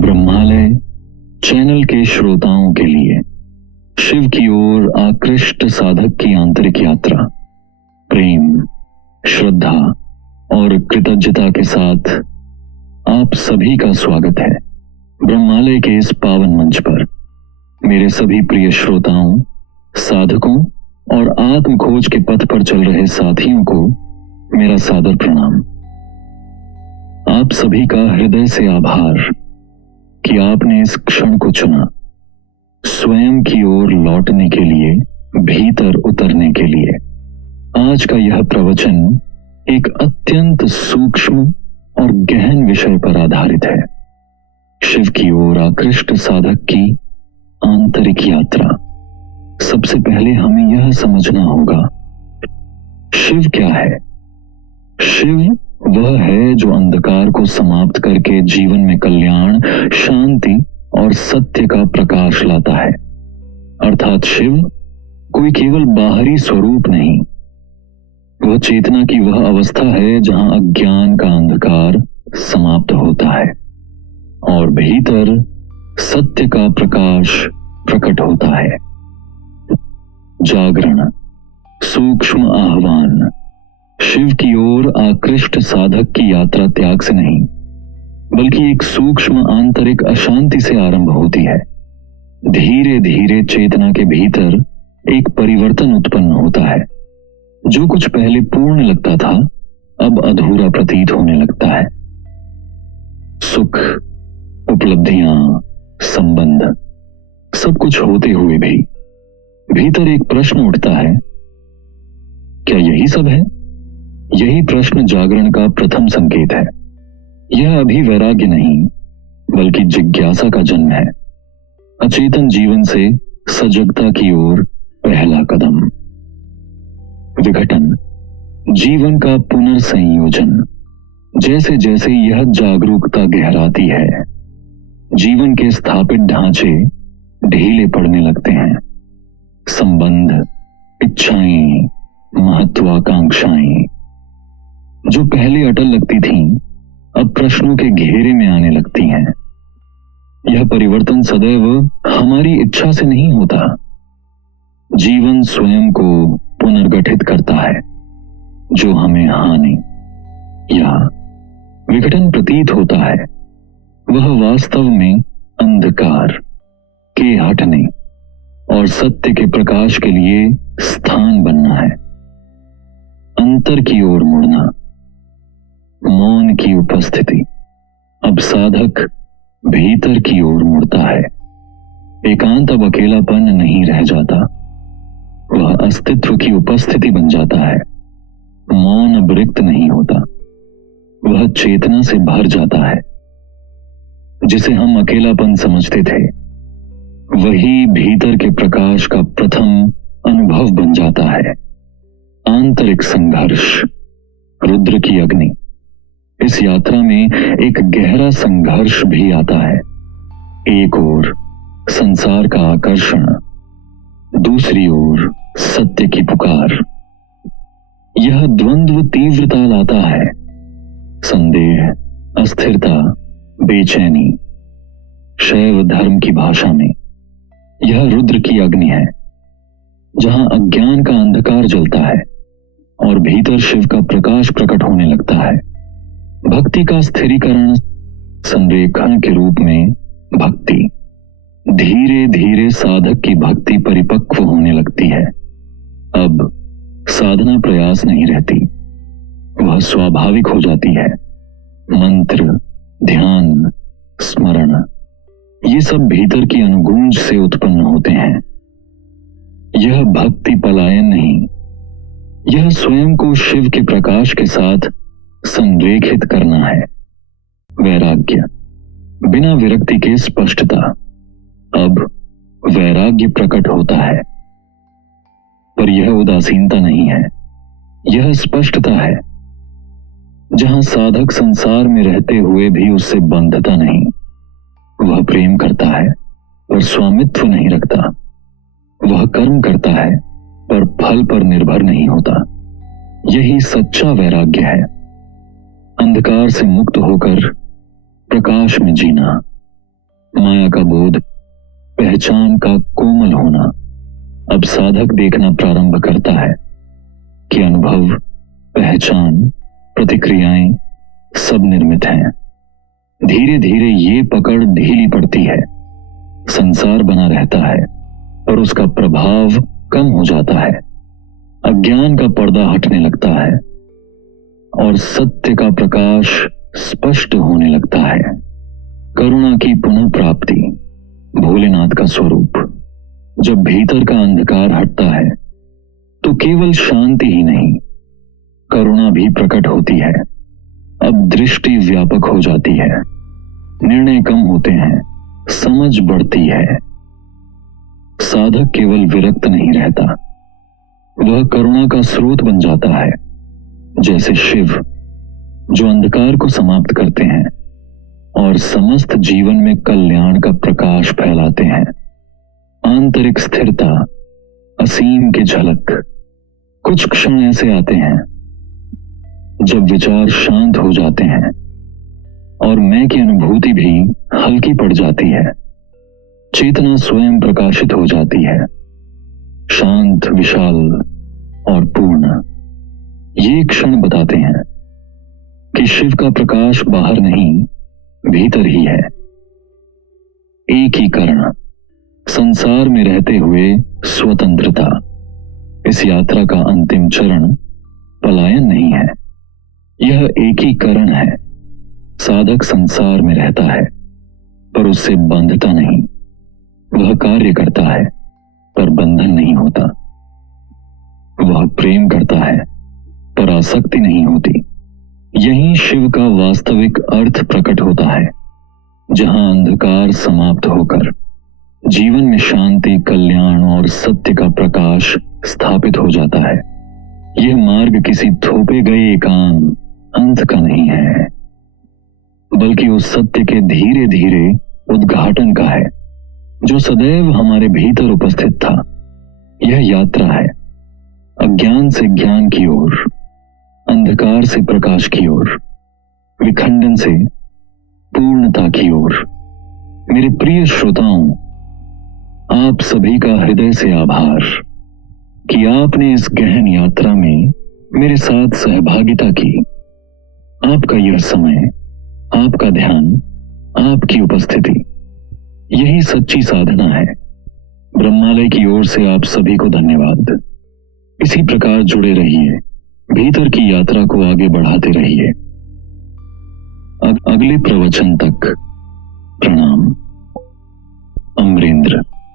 ब्रह्मालय channel के श्रोताओं के लिए शिव की ओर आकृष्ट साधक की आंतरिक यात्रा प्रेम, श्रद्धा और कृतज्ञता के साथ आप सभी का स्वागत है। ब्रह्मालय के इस पावन मंच पर मेरे सभी प्रिय श्रोताओं, साधकों और आत्म खोज के पथ पर चल रहे साथियों को मेरा सादर प्रणाम। आप सभी का हृदय से आभार कि आपने इस क्षण को चुना, स्वयं की ओर लौटने के लिए, भीतर उतरने के लिए। आज का यह प्रवचन एक अत्यंत सूक्ष्म और गहन विषय पर आधारित है। शिव की ओर आकृष्ट साधक की आंतरिक यात्रा। सबसे पहले हमें यह समझना होगा, शिव क्या है? शिव वह है जो अंधकार को समाप्त करके जीवन में कल्याण, शांति और सत्य का प्रकाश लाता है। अर्थात शिव कोई केवल बाहरी स्वरूप नहीं, वह चेतना की वह अवस्था है जहां अज्ञान का अंधकार समाप्त होता है और भीतर सत्य का प्रकाश प्रकट होता है। जागरण, सूक्ष्म आह्वान। शिव की ओर आकृष्ट साधक की यात्रा त्याग से नहीं, बल्कि एक सूक्ष्म आंतरिक अशांति से आरंभ होती है। धीरे धीरे चेतना के भीतर एक परिवर्तन उत्पन्न होता है। जो कुछ पहले पूर्ण लगता था, अब अधूरा प्रतीत होने लगता है। सुख, उपलब्धियां, संबंध, सब कुछ होते हुए भी भीतर एक प्रश्न उठता है, क्या यही सब है? यही प्रश्न जागरण का प्रथम संकेत है। यह अभी वैराग्य नहीं, बल्कि जिज्ञासा का जन्म है। अचेतन जीवन से सजगता की ओर पहला कदम। विघटन, जीवन का पुनर्संयोजन। जैसे जैसे यह जागरूकता गहराती है, जीवन के स्थापित ढांचे ढीले पड़ने लगते हैं। संबंध, इच्छाएं, महत्वाकांक्षाएं जो पहले अटल लगती थीं, अब प्रश्नों के घेरे में आने लगती हैं। यह परिवर्तन सदैव हमारी इच्छा से नहीं होता। जीवन स्वयं को पुनर्गठित करता है। जो हमें हानि या विघटन प्रतीत होता है, वह वास्तव में अंधकार के हटने और सत्य के प्रकाश के लिए स्थान बनना है। अंतर की ओर मुड़ना, मौन की उपस्थिति। अब साधक भीतर की ओर मुड़ता है। एकांत अब अकेलापन नहीं रह जाता, वह अस्तित्व की उपस्थिति बन जाता है। मौन अब रिक्त नहीं होता, वह चेतना से भर जाता है। जिसे हम अकेलापन समझते थे, वही भीतर के प्रकाश का प्रथम अनुभव बन जाता है। आंतरिक संघर्ष, रुद्र की अग्नि। इस यात्रा में एक गहरा संघर्ष भी आता है। एक ओर संसार का आकर्षण, दूसरी ओर सत्य की पुकार। यह द्वंद्व तीव्रता लाता है। संदेह, अस्थिरता, बेचैनी। शैव धर्म की भाषा में यह रुद्र की अग्नि है, जहां अज्ञान का अंधकार जलता है और भीतर शिव का प्रकाश प्रकट होने लगता है। भक्ति का स्थिरीकरण, संरेखण के रूप में भक्ति। धीरे धीरे साधक की भक्ति परिपक्व होने लगती है। अब साधना प्रयास नहीं रहती, वह स्वाभाविक हो जाती है। मंत्र, ध्यान, स्मरण, ये सब भीतर की अनुगूंज से उत्पन्न होते हैं। यह भक्ति पलायन नहीं, यह स्वयं को शिव के प्रकाश के साथ संरेखित करना है। वैराग्य, बिना विरक्ति के स्पष्टता। अब वैराग्य प्रकट होता है, पर यह उदासीनता नहीं है, यह स्पष्टता है। जहां साधक संसार में रहते हुए भी उससे बंधता नहीं, वह प्रेम करता है पर स्वामित्व नहीं रखता। वह कर्म करता है पर फल पर निर्भर नहीं होता। यही सच्चा वैराग्य है। अंधकार से मुक्त होकर प्रकाश में जीना, माया का बोध, पहचान का कोमल होना। अब साधक देखना प्रारंभ करता है कि अनुभव, पहचान, प्रतिक्रियाएं सब निर्मित हैं। धीरे धीरे ये पकड़ ढीली पड़ती है। संसार बना रहता है पर उसका प्रभाव कम हो जाता है। अज्ञान का पर्दा हटने लगता है और सत्य का प्रकाश स्पष्ट होने लगता है। करुणा की पुनः प्राप्ति, भोलेनाथ का स्वरूप। जब भीतर का अंधकार हटता है तो केवल शांति ही नहीं, करुणा भी प्रकट होती है। अब दृष्टि व्यापक हो जाती है, निर्णय कम होते हैं, समझ बढ़ती है। साधक केवल विरक्त नहीं रहता, वह करुणा का स्रोत बन जाता है। जैसे शिव जो अंधकार को समाप्त करते हैं और समस्त जीवन में कल्याण का प्रकाश फैलाते हैं। आंतरिक स्थिरता, असीम की झलक। कुछ क्षण ऐसे आते हैं जब विचार शांत हो जाते हैं और मैं की अनुभूति भी हल्की पड़ जाती है। चेतना स्वयं प्रकाशित हो जाती है, शांत, विशाल और पूर्ण। ये क्षण बताते हैं कि शिव का प्रकाश बाहर नहीं, भीतर ही है। एक ही करण, संसार में रहते हुए स्वतंत्रता। इस यात्रा का अंतिम चरण पलायन नहीं है, यह एकीकरण है। साधक संसार में रहता है पर उससे बंधता नहीं। वह कार्य करता है पर बंधन नहीं होता। वह प्रेम करता है पर आसक्ति नहीं होती। यही शिव का वास्तविक अर्थ प्रकट होता है, जहां अंधकार समाप्त होकर जीवन में शांति, कल्याण और सत्य का प्रकाश स्थापित हो जाता है। यह मार्ग किसी थोपे गए एकांत अंत का नहीं है, बल्कि उस सत्य के धीरे धीरे उद्घाटन का है जो सदैव हमारे भीतर उपस्थित था। यह यात्रा है अज्ञान से ज्ञान की ओर, अंधकार से प्रकाश की ओर, विखंडन से पूर्णता की ओर। मेरे प्रिय श्रोताओं, आप सभी का हृदय से आभार कि आपने इस गहन यात्रा में मेरे साथ सहभागिता की। आपका यह समय, आपका ध्यान, आपकी उपस्थिति, यही सच्ची साधना है। ब्रह्मालय की ओर से आप सभी को धन्यवाद। इसी प्रकार जुड़े रहिए, भीतर की यात्रा को आगे बढ़ाते रहिए। अगले प्रवचन तक प्रणाम। अमरेंद्र।